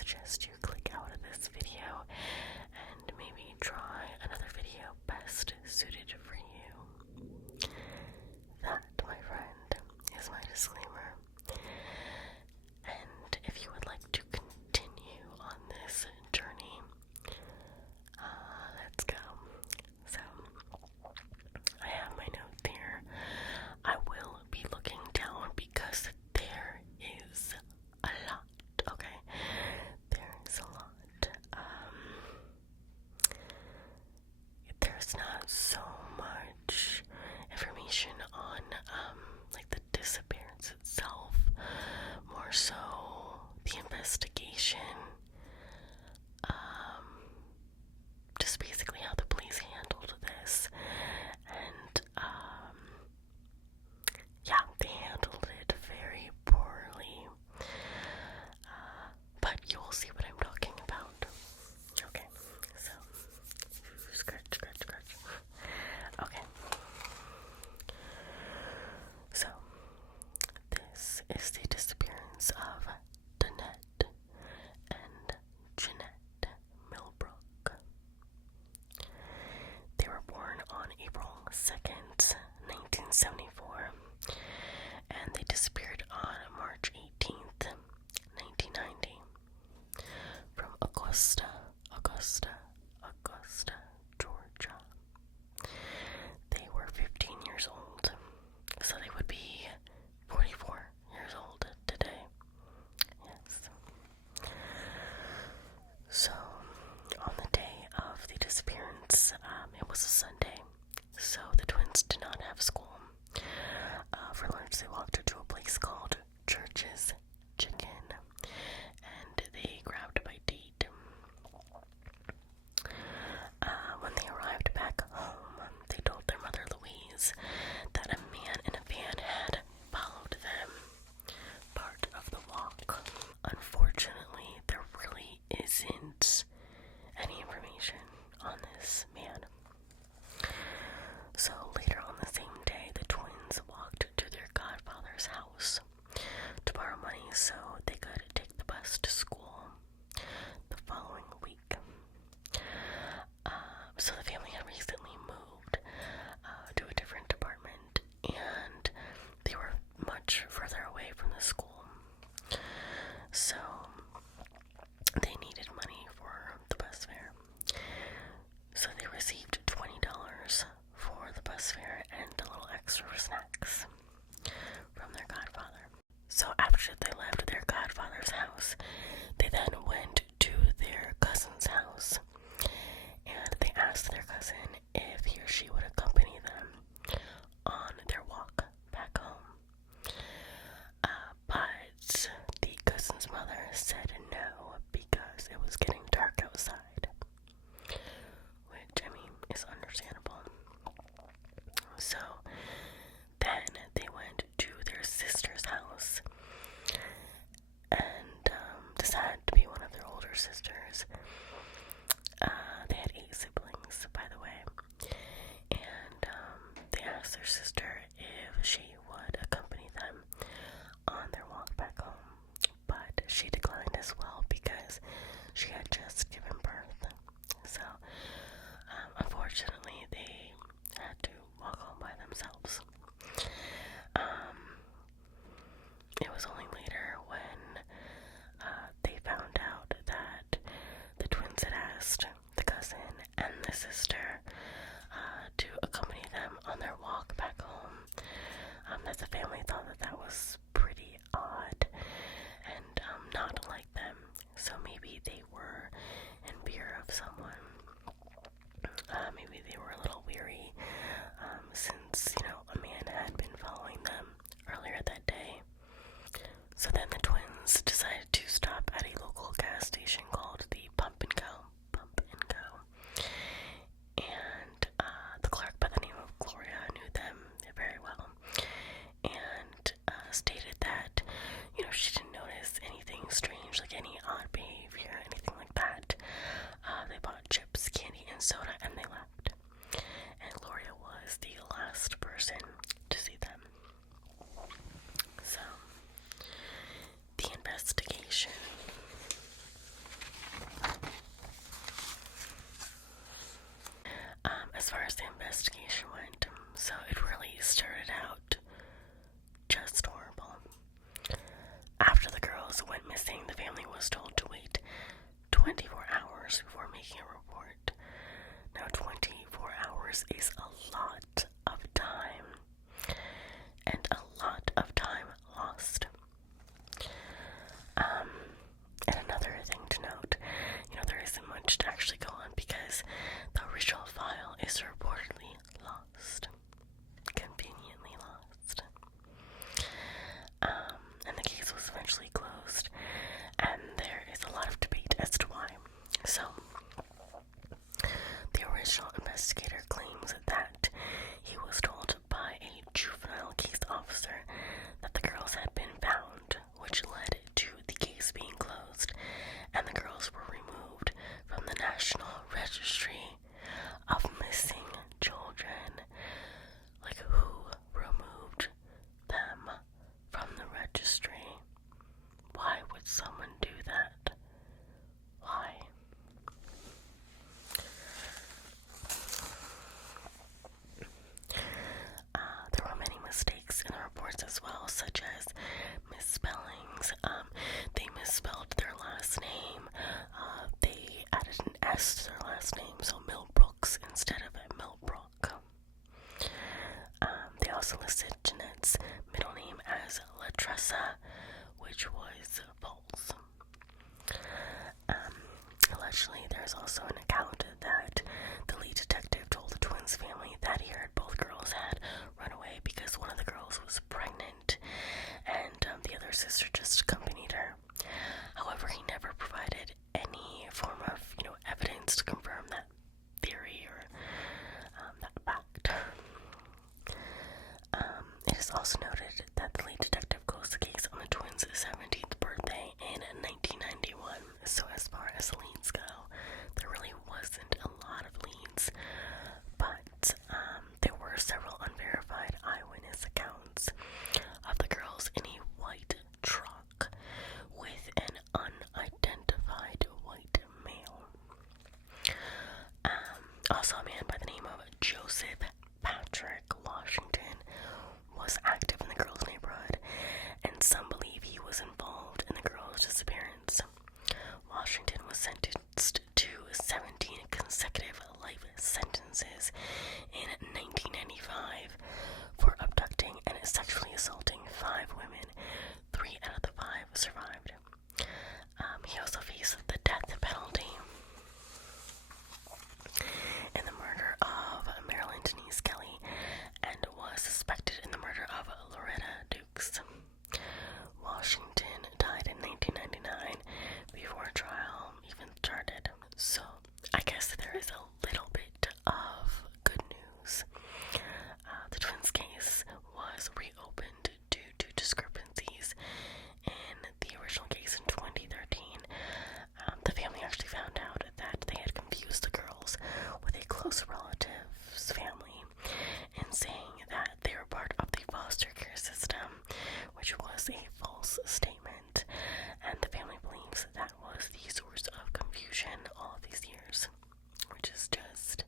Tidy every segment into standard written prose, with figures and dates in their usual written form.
suggest you click out of this video and maybe try another video best suited for you. That, my friend, is my disclaimer. And if you would like to continue on this journey, let's go. So, I have my note there. I will be looking down because there is a lot, okay? There is a lot. There's not so much information on, like the disappearance itself, more so the investigation, just basically how the police handled this, and, yeah, they handled it very poorly, but you'll see what I'm talking about. Okay, so, scratch. Okay, so, this is the disappearance of Dannette and Jeannette Milbrook. They were born on April 2nd, 1974, and they disappeared on March 18th, 1990, from Augusta, Georgia. They were 15 years old, so they would be 44 years old today. Yes. So, on the day of the disappearance, it was a Sunday, so the twins did not have school. For lunch, they walked to a place called Church's Chicken, and they grabbed a bite to eat. When they arrived back home, they told their mother, Louise, that a man in a van had followed them part of the walk. Unfortunately, there really isn't any information on this man. So later on the same day, the twins walked to their godfather's house to borrow money so they could take the bus to school the following week. So the family had recently moved to a different apartment, and they were much further away from the school. So they needed money for the bus fare. So they received $20 for the bus fare and a little extra for snacks from their godfather. So after they left their godfather's house, they then went to their cousin's house, and they asked their cousin if he or she would accompany them on their walk back home. But the cousin's mother said no because it was getting dark outside, which, I mean, is understandable. So then they went to their sister's house, and this had to be one of their older sisters. They had 8 siblings, by the way, and they asked their sister if she would accompany them on their walk back home, but she declined as well because she had just given birth. So unfortunately, they had to walk home by themselves. It was only later when they found out that course, is a lot of time, and a lot of time lost. And another thing to note, there isn't much to actually go on because the original file is reportedly lost. Conveniently lost. And the case was eventually closed, and there is a lot of debate as to why. So, the original investigator claims that he was told by a juvenile case officer that the girls had been found, which led to the case being closed, and the girls were removed from the National Registry of Missing Children. Like, who removed them from the registry? Why would someone do that? Why? There were many mistakes in the reports as well, such as misspellings. They misspelled their last name. They added an S to their last name, so Milbrooks instead of Milbrook. They also listed Jeannette's middle name as Latressa, which was false. Allegedly, there's also an account that the lead detective told the twins' family that he heard both girls had run away because one of the girls was pregnant, and the other sister just accompanied her. However, he never provided any form of, evidence to confirm that theory or that fact. It is also noted that the lead detective closed the case on the twins' 17th birthday in 1991. So as far as leads go, there really wasn't a lot of leads, but there were several unverified eyewitness accounts of the girls in a white truck with an unidentified white male. Also, a man by the name of Joseph Patrick Washington was active in the girls' neighborhood, and some believe he was involved in the girls' disappearance. Washington was sentenced to 17 consecutive life sentences in 1995 for abducting and sexually assaulting 5 women. 3 out of the 5 survived. He also faced the death penalty in the murder of Marilyn Denise Kelly and was suspected in the murder of Loretta Dukes. Washington died in 1999 before trial even started. So, I guess there is a little bit of good news. The twins' case was reopened due to discrepancies in the original case in 2013. The family actually found out that they had confused the girls with a close relative's family in saying that they were part of the foster care system, which was a false statement, and the family believes that was the source of confusion all of these years, which is just,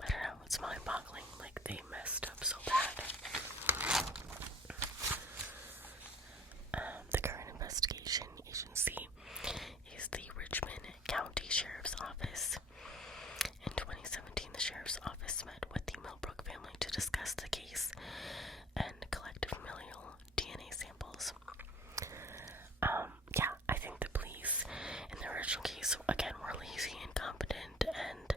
I don't know, it's mind-boggling. Like, they messed up so bad. The current investigation agency is the Richmond County Sheriff's Office. In 2017, the Sheriff's Office met with the Milbrook family to discuss the case and collect familial DNA samples. I think the police in the original case, again, were lazy, incompetent, and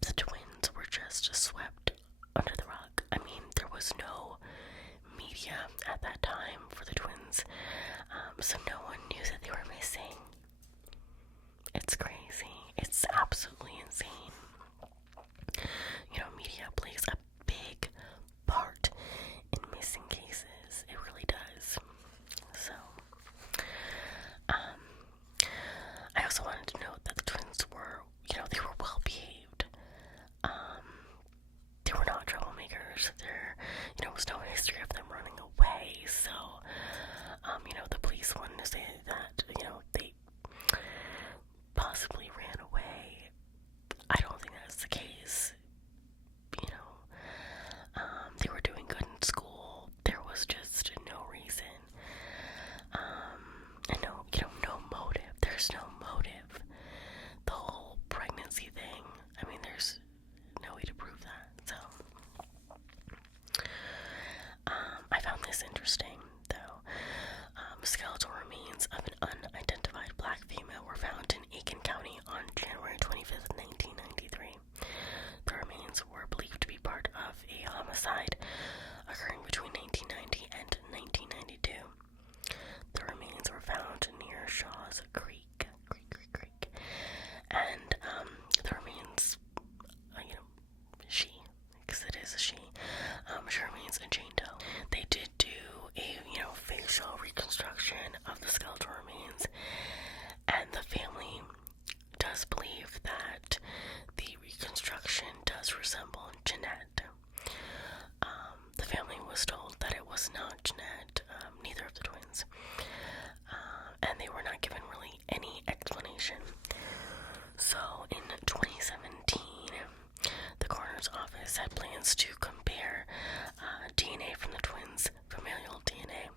the twins were just swept under the rug. I mean, there was no media at that time for the twins, so no one knew that they were missing. It's crazy. It's absolutely insane. Media plays a big part in missing cases. It really does. So, and they were not given really any explanation. So in 2017, the coroner's office had plans to compare DNA from the twins' familial DNA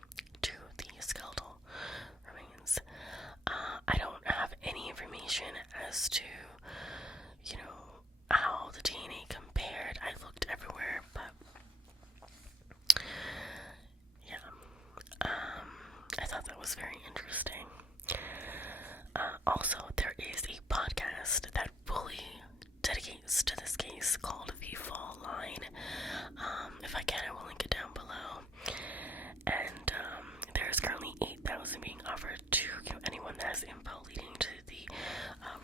to the skeletal remains. I don't have any information as to, how the DNA compared. I looked everywhere, but yeah, I thought that was very interesting. Also, there is a podcast that fully dedicates to this case called The Fall Line. If I can, I will link it down below. And there is currently $8,000 being offered to anyone that has info leading to the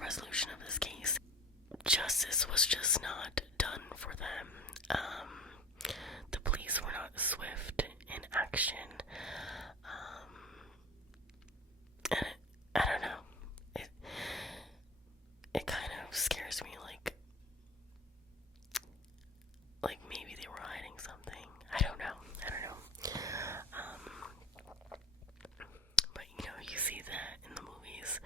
resolution of this case. Justice was just not done for them. The police were not swift in action. And I don't know. It kind of scares me, like maybe they were hiding something. I don't know. But you see that in the movies,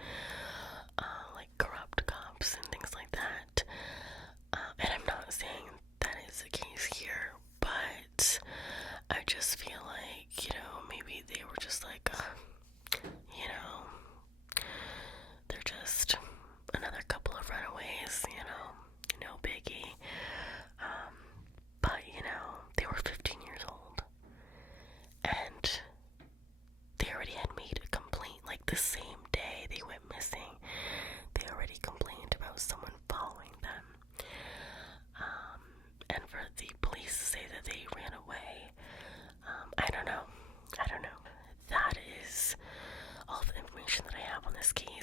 like corrupt cops and things like that. And I'm not saying that is the case here, but I just feel like, maybe they were just like, they're just another couple of runaways, no biggie. But, they were 15 years old, and they already had made a complaint, like the same day they went missing. They already complained about someone following them. And for the police to say that they ran away, I don't know. That is all the information that I have on this case.